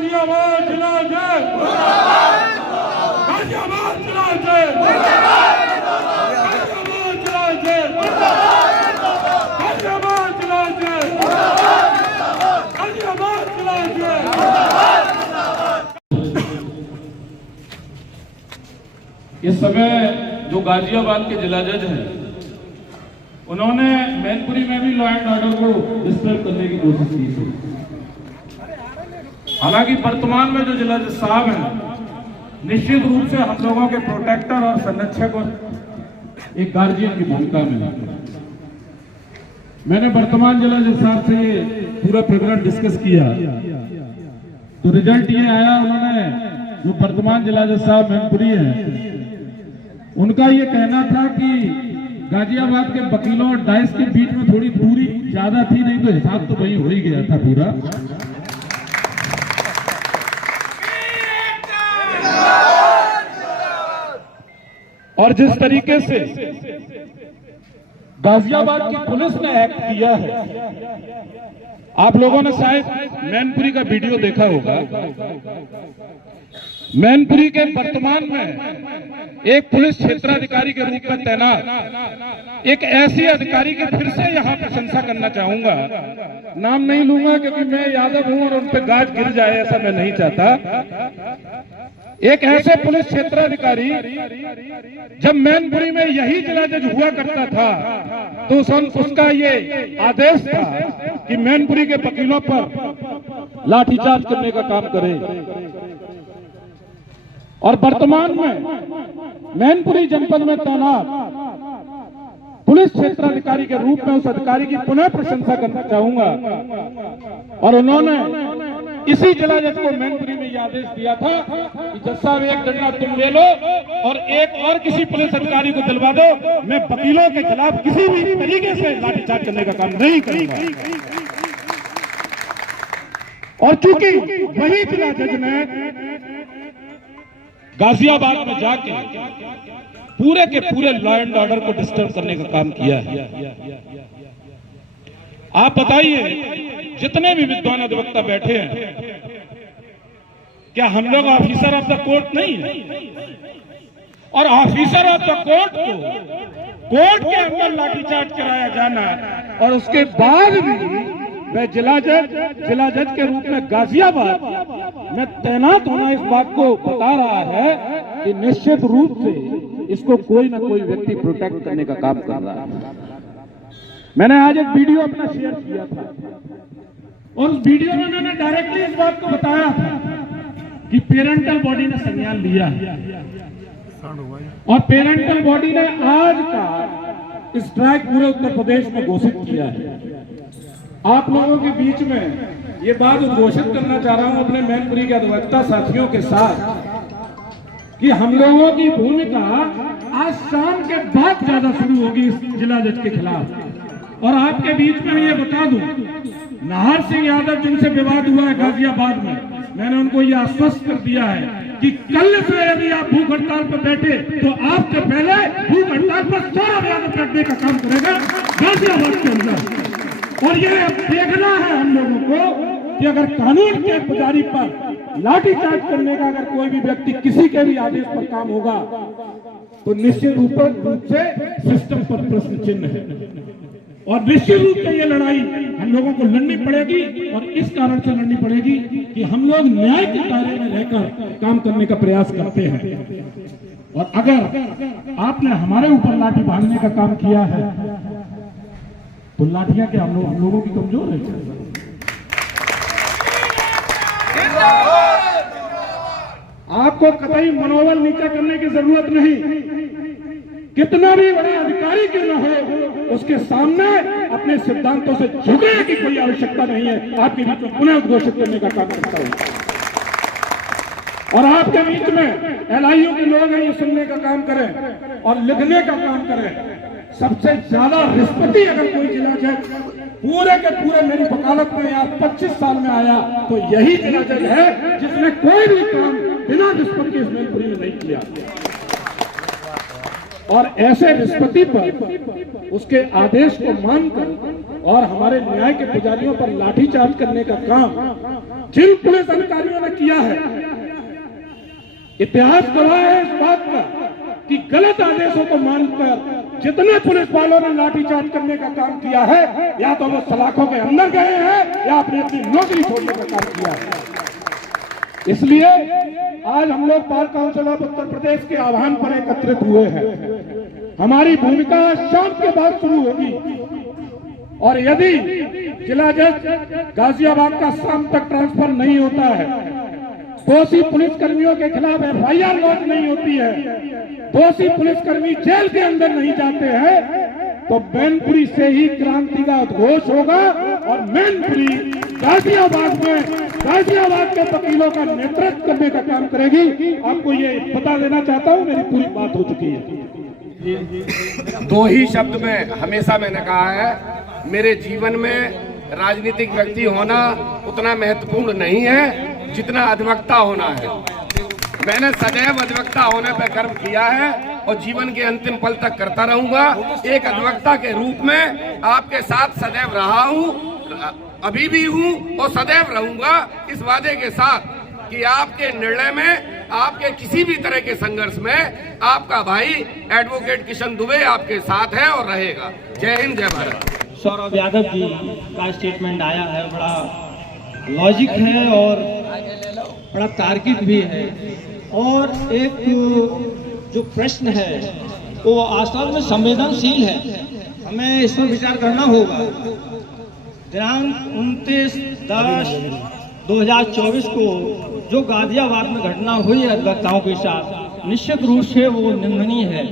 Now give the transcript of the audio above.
गाजियाबाद जिला जय, गाजियाबाद जिला जय, गाजियाबाद जिला जय, गाजियाबाद जिला जय, गाजियाबाद जिला जय। इस समय जो गाजियाबाद के जिला जज हैं, उन्होंने मैनपुरी में भी लॉ एंड ऑर्डर को डिस्टर्ब करने की कोशिश की थी। हालांकि वर्तमान में जो जिला जज साहब हैं, निश्चित रूप से हम लोगों के प्रोटेक्टर और संरक्षक और एक गार्जियन की भूमिका में। मैंने वर्तमान जिला जज साहब से ये पूरा प्रकरण डिस्कस किया तो रिजल्ट ये आया, उन्होंने जो वर्तमान जिला जज साहब मैनपुरी हैं, उनका ये कहना था कि गाजियाबाद के वकीलों और डाइस के बीच में थोड़ी दूरी ज्यादा थी, नहीं तो हिसाब तो वही हो ही गया था पूरा। और जिस तरीके से गाजियाबाद की पुलिस ने एक्ट किया है, आप लोगों ने शायद मैनपुरी का वीडियो देखा होगा। मैनपुरी के वर्तमान में एक पुलिस क्षेत्राधिकारी के रूप में तैनात एक ऐसी अधिकारी की फिर से यहाँ प्रशंसा करना चाहूंगा। नाम नहीं लूंगा क्योंकि मैं यादव हूं और उन पे गाज गिर जाए, ऐसा मैं नहीं चाहता। एक ऐसे पुलिस क्षेत्राधिकारी, जब मैनपुरी में यही जिला जज हुआ करता था तो उसका ये आदेश था कि मैनपुरी के वकीलों पर लाठीचार्ज करने का काम करे। और वर्तमान में मैनपुरी जनपद में तैनात पुलिस क्षेत्राधिकारी के रूप में उस अधिकारी की पुनः प्रशंसा करना चाहूंगा। और उन्होंने इसी जिला जज को मैनपुरी में यह आदेश दिया था कि जज साहब एक डंडा तुम ले लो और एक और किसी पुलिस अधिकारी को दिलवा दो, मैं वकीलों के खिलाफ किसी भी तरीके से लाठीचार्ज करने का काम नहीं करूंगा। और चूंकि वही जिला जज ने गाजियाबाद में जाके पूरे के पूरे लॉ एंड ऑर्डर को डिस्टर्ब करने का काम किया है, आप बताइए जितने भी विद्वान अधिवक्ता बैठे हैं, क्या हम लोग ऑफिसर ऑफ द कोर्ट नहीं है? और ऑफिसर ऑफ द कोर्ट को कोर्ट के अंदर लाठीचार्ज कराया जाना और उसके बाद भी वह जिला जज के रूप में गाजियाबाद में तैनात होना इस बात को बता रहा है कि निश्चित रूप से इसको कोई ना कोई व्यक्ति प्रोटेक्ट करने का काम कर रहा है। मैंने आज एक वीडियो अपना शेयर किया था और उस वीडियो में मैंने डायरेक्टली इस बात को बताया था कि पेरेंटल बॉडी ने संज्ञान लिया और पेरेंटल बॉडी ने आज का स्ट्राइक पूरे उत्तर प्रदेश में घोषित किया है। आप लोगों के बीच में ये बात घोषित करना चाह रहा हूं अपने मैनपुरी के अधिवक्ता साथियों के साथ कि हम लोगों की भूमिका आज शाम के बाद ज्यादा शुरू होगी इस जिला जज के खिलाफ। और आपके बीच में ये बता दूं, नाहर सिंह यादव जिनसे विवाद हुआ है गाजियाबाद में, मैंने उनको ये आश्वस्त कर दिया है कि कल से यदि आप भूख हड़ताल पर बैठे तो आपसे पहले भूख हड़ताल पर 100 अभियान करने का काम करेगा गाजियाबाद के अंदर। और ये देखना है हम लोगों को कि अगर कानून के पुजारी पर लाठीचार्ज करने का अगर कोई भी व्यक्ति किसी के भी आदेश पर काम होगा तो निश्चित रूप से सिस्टम पर प्रश्न चिन्ह है। और निश्चित रूप से ये लड़ाई हम लोगों को लड़नी पड़ेगी और इस कारण से लड़नी पड़ेगी कि हम लोग न्याय के दायरे में रहकर काम करने का प्रयास करते हैं। और अगर आपने हमारे ऊपर लाठी भांगने का काम किया है तो लाठियां क्या हम लोगों की कमजोर है? आपको कतई मनोबल नीचा करने की जरूरत नहीं। कितना भी बड़ा अधिकारी क्यों न हो, उसके सामने अपने सिद्धांतों से झुकने की कोई आवश्यकता नहीं है। आपके बीच में पुनः उद्घोषित करने का काम करता हूं और आपके बीच में LIU के लोग हैं, ये सुनने का काम करें और लिखने का काम करें। सबसे ज्यादा रिश्वती अगर कोई जिला जज पूरे के पूरे मेरी वकालत में या 25 साल में आया तो यही जिला जज है जिसने कोई भी काम बिना रिश्वत के इस मैनपुरी में नहीं किया। और ऐसे रिश्वती पर उसके आदेश को मानकर और हमारे न्याय के पुजारियों पर लाठीचार्ज करने का काम जिन पुलिस अधिकारियों ने किया है, इतिहास गवाह है इस बात का कि गलत आदेशों को मानकर जितने पुलिस वालों ने लाठीचार्ज करने का काम किया है, या तो वो सलाखों के अंदर गए हैं या अपनी अपनी नौकरी छोड़ने का काम किया है। इसलिए आज हम लोग bar council of Uttar Pradesh के आह्वान पर एकत्रित हुए हैं। हमारी भूमिका शाम के बाद शुरू होगी और यदि जिला जज गाजियाबाद का शाम तक ट्रांसफर नहीं होता है, दोषी पुलिसकर्मियों के खिलाफ एफआईआर लॉन्च नहीं होती है, दोषी पुलिसकर्मी जेल के अंदर नहीं जाते हैं, तो मैनपुरी से ही क्रांति का उद्घोष होगा और मैनपुरी गाजियाबाद में गाजियाबाद के वकीलों का नेतृत्व करने का काम करेगी। आपको ये बता देना चाहता हूँ, मेरी पूरी बात हो चुकी है। दो ही शब्द में हमेशा मैंने कहा है, मेरे जीवन में राजनीतिक व्यक्ति होना उतना महत्वपूर्ण नहीं है जितना अधिवक्ता होना है। मैंने सदैव अधिवक्ता होने पर कर्म किया है और जीवन के अंतिम पल तक करता रहूंगा। एक अधिवक्ता के रूप में आपके साथ सदैव रहा हूं, अभी भी हूं और सदैव रहूंगा, इस वादे के साथ कि आपके निर्णय में, आपके किसी भी तरह के संघर्ष में आपका भाई एडवोकेट किशन दुबे आपके साथ है और रहेगा। जय हिंद, जय भारत। सौरभ यादव जी का स्टेटमेंट आया है, बड़ा लॉजिक है और बड़ा तार्किक भी है, और एक जो प्रश्न है वो वास्तव में संवेदनशील है, हमें इस पर विचार करना होगा। दिनांक 29/10/2024 को जो गाजियाबाद में घटना हुई है अधिवक्ताओं के साथ, निश्चित रूप से वो निंदनीय है।